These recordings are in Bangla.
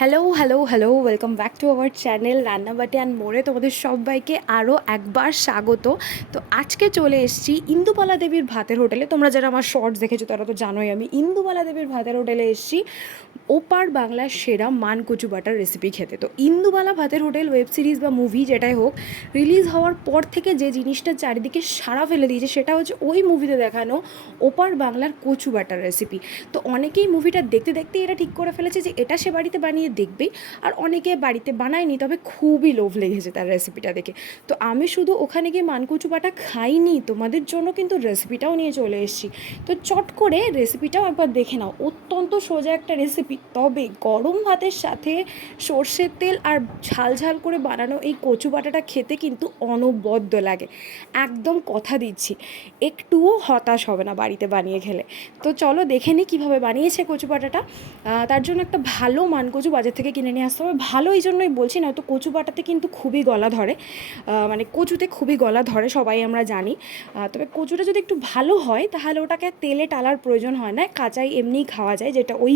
Hello hello hello welcome back to our channel Rannabati and মোড়ে তোমাদের সবাইকে আরও একবার স্বাগত। তো আজকে চলে এসেছি ইন্দুবালা দেবীর ভাতের হোটেলে। তোমরা যারা আমার শর্টস দেখেছো তারা তো জানোই আমি ইন্দুবালা দেবীর ভাতের হোটেলে এসেছি ওপার বাংলার সেরা মান কচু বাটার রেসিপি খেতে। তো ইন্দুবালা ভাতের হোটেল ওয়েব সিরিজ বা মুভি যেটাই হোক, রিলিজ হওয়ার পর থেকে যে জিনিসটা চারিদিকে সাড়া ফেলে দিয়েছে সেটা হচ্ছে ওই মুভিতে দেখানো ওপার বাংলার কচু বাটার রেসিপি। তো অনেকেই মুভিটা দেখতে দেখতে এটা ঠিক করে ফেলেছে যে এটা সে বাড়িতে বানিয়ে দেখবেই, আর অনেকে বাড়িতে বানায়নি, তবে খুবই লোভ লেগেছে তার রেসিপিটা দেখে। তো আমি শুধু ওখানে গিয়ে মানকচু বাটা খাইনি, তোমাদের জন্য কিন্তু রেসিপিটাও নিয়ে চলে এসেছি। তো চট করে রেসিপিটাও একবার দেখে নাও। অত্যন্ত সোজা একটা রেসিপি, তবে গরম ভাতের সাথে সর্ষের তেল আর ঝাল ঝাল করে বানানো এই কচু বাটাটা খেতে কিন্তু অনবদ্য লাগে। একদম কথা দিচ্ছি, একটুও হতাশ হবে না বাড়িতে বানিয়ে খেলে। তো চলো দেখে নিই কীভাবে বানিয়েছে কচু বাটাটা। তার জন্য একটা ভালো মানকচু বাজার থেকে কিনে নিয়ে আসতে হবে। ভালো এই জন্যই বলছি, না তো কচু বাটাতে কিন্তু খুবই গলা ধরে, মানে কচুতে খুবই গলা ধরে সবাই আমরা জানি। তবে কচুটা যদি একটু ভালো হয় তাহলে ওটাকে তেলে টালার প্রয়োজন হয় না, কাঁচাই এমনিই খাওয়া যায়, যেটা ওই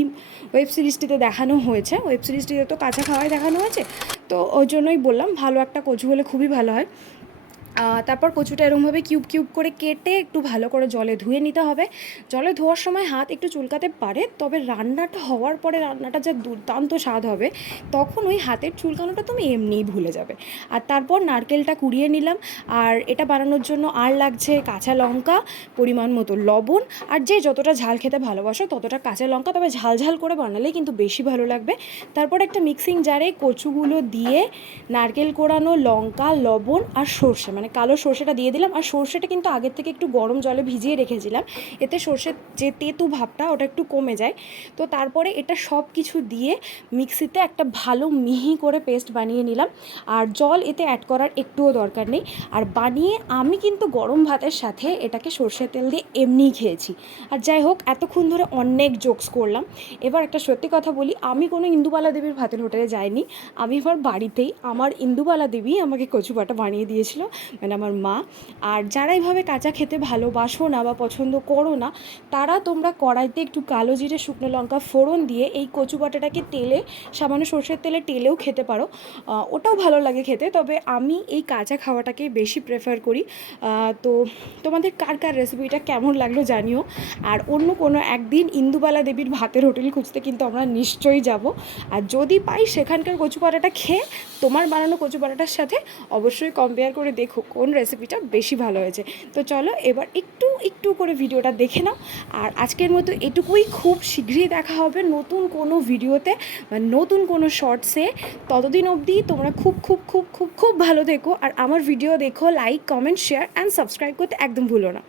ওয়েব সিরিজটিতে দেখানো হয়েছে। ওয়েব সিরিজটিতে তো কাঁচা খাওয়াই দেখানো হয়েছে, তো ওই জন্যই বললাম ভালো একটা কচু হলে খুবই ভালো হয়। তারপর কচুটা এরকমভাবে কিউব কিউব করে কেটে একটু ভালো করে জলে ধুয়ে নিতে হবে। জলে ধোয়ার সময় হাত একটু চুলকাতে পারে, তবে রান্নাটা হওয়ার পরে রান্নাটা যা দুর্দান্ত স্বাদ হবে, তখন ওই হাতের চুলকানোটা তুমি এমনিই ভুলে যাবে। আর তারপর নারকেলটা কুড়িয়ে নিলাম। আর এটা বানানোর জন্য আর লাগছে কাঁচা লঙ্কা, পরিমাণ মতো লবণ, আর যে যতটা ঝাল খেতে ভালোবাসো ততটা কাঁচা লঙ্কা, তবে ঝাল ঝাল করে বানালেই কিন্তু বেশি ভালো লাগবে। তারপর একটা মিক্সিং জারে কচুগুলো দিয়ে নারকেল কোড়ানো, লঙ্কা, লবণ আর সর্ষে, মানে কালো সর্ষেটা দিয়ে দিলাম। আর সর্ষেটা কিন্তু আগের থেকে একটু গরম জলে ভিজিয়ে রেখেছিলাম, এতে সর্ষের যে তেঁতু ভাবটা ওটা একটু কমে যায়। তো তারপরে এটা সব কিছু দিয়ে মিক্সিতে একটা ভালো মিহি করে পেস্ট বানিয়ে নিলাম। আর জল এতে অ্যাড করার একটুও দরকার নেই। আর বানিয়ে আমি কিন্তু গরম ভাতের সাথে এটাকে সর্ষের তেল দিয়ে এমনিই খেয়েছি। আর যাই হোক, এতক্ষণ ধরে অনেক জোকস করলাম। এবার একটা সত্যি কথা বলি, আমি কোনো ইন্দুবালা দেবীর ভাতের হোটেলে যাইনি, আমি আমার বাড়িতেই আমার ইন্দুবালা দেবী আমাকে কচু বাটা বানিয়ে দিয়েছিল, মানে আমার মা। আর যারা এইভাবে কাঁচা খেতে ভালোবাসো না বা পছন্দ করো না, তারা তোমরা কড়াইতে একটু কালো জিরে, শুকনো লঙ্কা ফোড়ন দিয়ে এই কচু বাটাটাকে তেলে, সামান্য সর্ষের তেলে টেলেও খেতে পারো, ওটাও ভালো লাগে খেতে। তবে আমি এই কাঁচা খাওয়াটাকে বেশি প্রেফার করি। তো তোমাদের কার কার রেসিপিটা কেমন লাগলো জানিও। আর অন্য কোনো একদিন ইন্দুবালা দেবীর ভাতের হোটেল খুঁজতে কিন্তু আমরা নিশ্চয়ই যাব। আর যদি পাই সেখানকার কচু বাটাটা খেয়ে তোমার বানানো কচু বাটাটার সাথে অবশ্যই কম্পেয়ার করে দেখো কোন রেসিপিটা বেশি ভালো হয়েছে। তো চলো এবার একটু একটু করে ভিডিওটা দেখে নাও। আর আজকের মতো এটুকুই, খুব শীঘ্রই দেখা হবে নতুন কোনো ভিডিওতে বা নতুন কোনো শর্টসে। ততদিন অবধি তোমরা খুব খুব খুব খুব খুব ভালো থেকো। আর আমার ভিডিও দেখো, like, comment, share and subscribe করতে একদম ভুলো না।